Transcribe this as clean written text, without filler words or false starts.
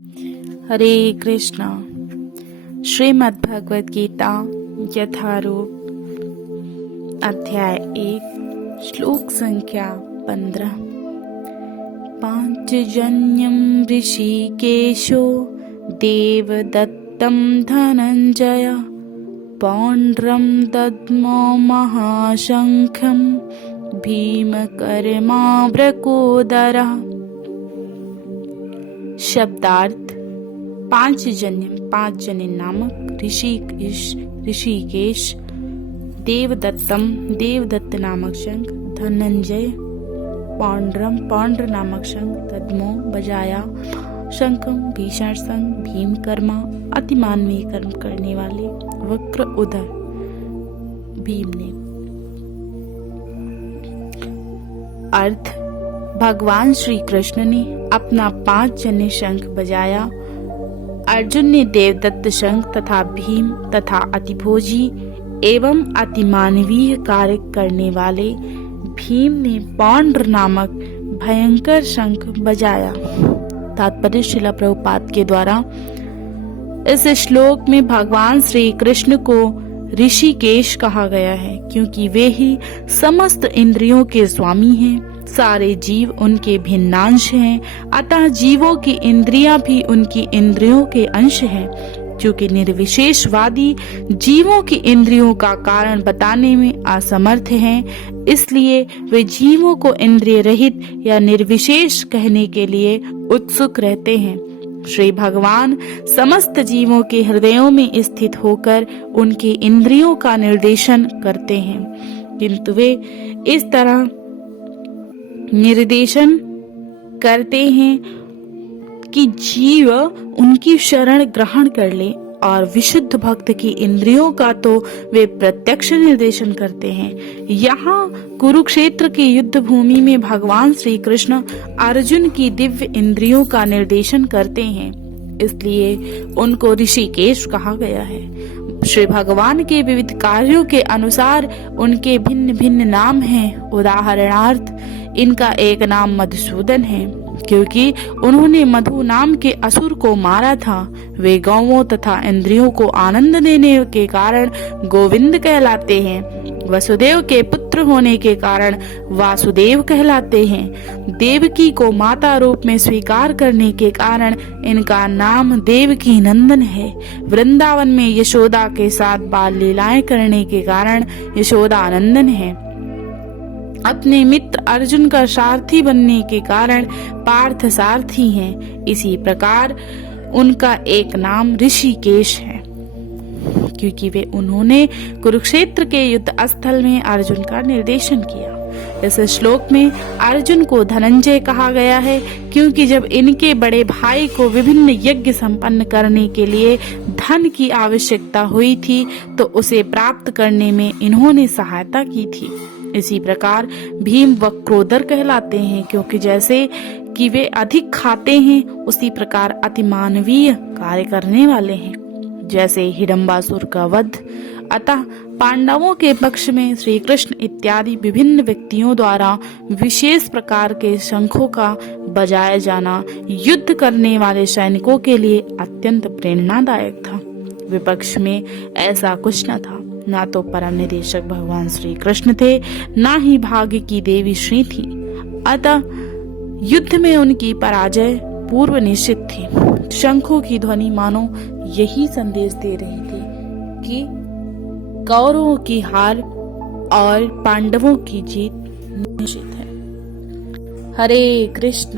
हरे कृष्णा। श्रीमद् भगवद गीता यथारूप अध्याय 1 श्लोक संख्या 15। पांचजन्यम ऋषिकेशो देवदत्तं धनंजय पौंड्रं दद्मो महाशंखं भीमकर्मावृकोदरा। शब्दार्थ: पांच जने नामक ऋषिकेश, देवदत्त नामक शंख, धनंजय पौंड्र नामक शंख, दद्मो बजाया शंखम, भीषण संग, भीमकर्मा अतिमानवीय कर्म करने वाले, वक्र उदर भीम ने। अर्थ: भगवान श्री कृष्ण ने अपना 5 जन्य शंख बजाया। अर्जुन ने देवदत्त शंख तथा भीम तथा अतिभोजी एवं अतिमानवीय कार्य करने वाले भीम ने पौंड्र नामक भयंकर शंख बजाया। तात्पर्य: श्रील प्रभुपाद के द्वारा इस श्लोक में भगवान श्री कृष्ण को ऋषिकेश कहा गया है, क्योंकि वे ही समस्त इंद्रियों के स्वामी हैं। सारे जीव उनके भिन्नांश हैं, अतः जीवों की इंद्रियां भी उनकी इंद्रियों के अंश हैं। क्योंकि निर्विशेषवादी जीवों की इंद्रियों का कारण बताने में असमर्थ हैं, इसलिए वे जीवों को इंद्रिय रहित या निर्विशेष कहने के लिए उत्सुक रहते हैं। श्री भगवान समस्त जीवों के हृदयों में स्थित होकर उनकी इंद्रियों का निर्देशन करते हैं, किंतु वे इस तरह निर्देशन करते हैं कि जीव उनकी शरण ग्रहण कर ले, और विशुद्ध भक्त की इंद्रियों का तो वे प्रत्यक्ष निर्देशन करते हैं। यहाँ कुरुक्षेत्र की युद्ध भूमि में भगवान श्री कृष्ण अर्जुन की दिव्य इंद्रियों का निर्देशन करते हैं, इसलिए उनको ऋषिकेश कहा गया है। श्री भगवान के विविध कार्यों के अनुसार उनके भिन्न भिन्न नाम हैं। उदाहरणार्थ, इनका एक नाम मधुसूदन है, क्योंकि उन्होंने मधु नाम के असुर को मारा था। वे गौओं तथा इंद्रियों को आनंद देने के कारण गोविंद कहलाते हैं। वसुदेव के पुत्र होने के कारण वासुदेव कहलाते हैं। देवकी को माता रूप में स्वीकार करने के कारण इनका नाम देवकी नंदन है। वृंदावन में यशोदा के साथ बाल लीलाएं करने के कारण यशोदा नंदन है। अपने मित्र अर्जुन का सारथी बनने के कारण पार्थ सारथी हैं। इसी प्रकार उनका एक नाम ऋषिकेश है, क्योंकि उन्होंने कुरुक्षेत्र के युद्ध स्थल में अर्जुन का निर्देशन किया। इस श्लोक में अर्जुन को धनंजय कहा गया है, क्योंकि जब इनके बड़े भाई को विभिन्न यज्ञ संपन्न करने के लिए धन की आवश्यकता हुई थी, तो उसे प्राप्त करने में इन्होंने सहायता की थी। इसी प्रकार भीम वक्रोदर कहलाते हैं, क्योंकि जैसे कि वे अधिक खाते हैं, उसी प्रकार अतिमानवीय कार्य करने वाले हैं, जैसे हिडम्बासुर का वध। अतः पांडवों के पक्ष में श्री कृष्ण इत्यादि विभिन्न व्यक्तियों द्वारा विशेष प्रकार के शंखों का बजाया जाना युद्ध करने वाले सैनिकों के लिए अत्यंत प्रेरणादायक था। विपक्ष में ऐसा कुछ न था। ना तो परम निदेशक भगवान श्री कृष्ण थे, ना ही भाग्य की देवी श्री थी। अतः युद्ध में उनकी पराजय पूर्व निश्चित थी। शंखों की ध्वनि मानो यही संदेश दे रही थी कि कौरवों की हार और पांडवों की जीत निश्चित है। हरे कृष्ण।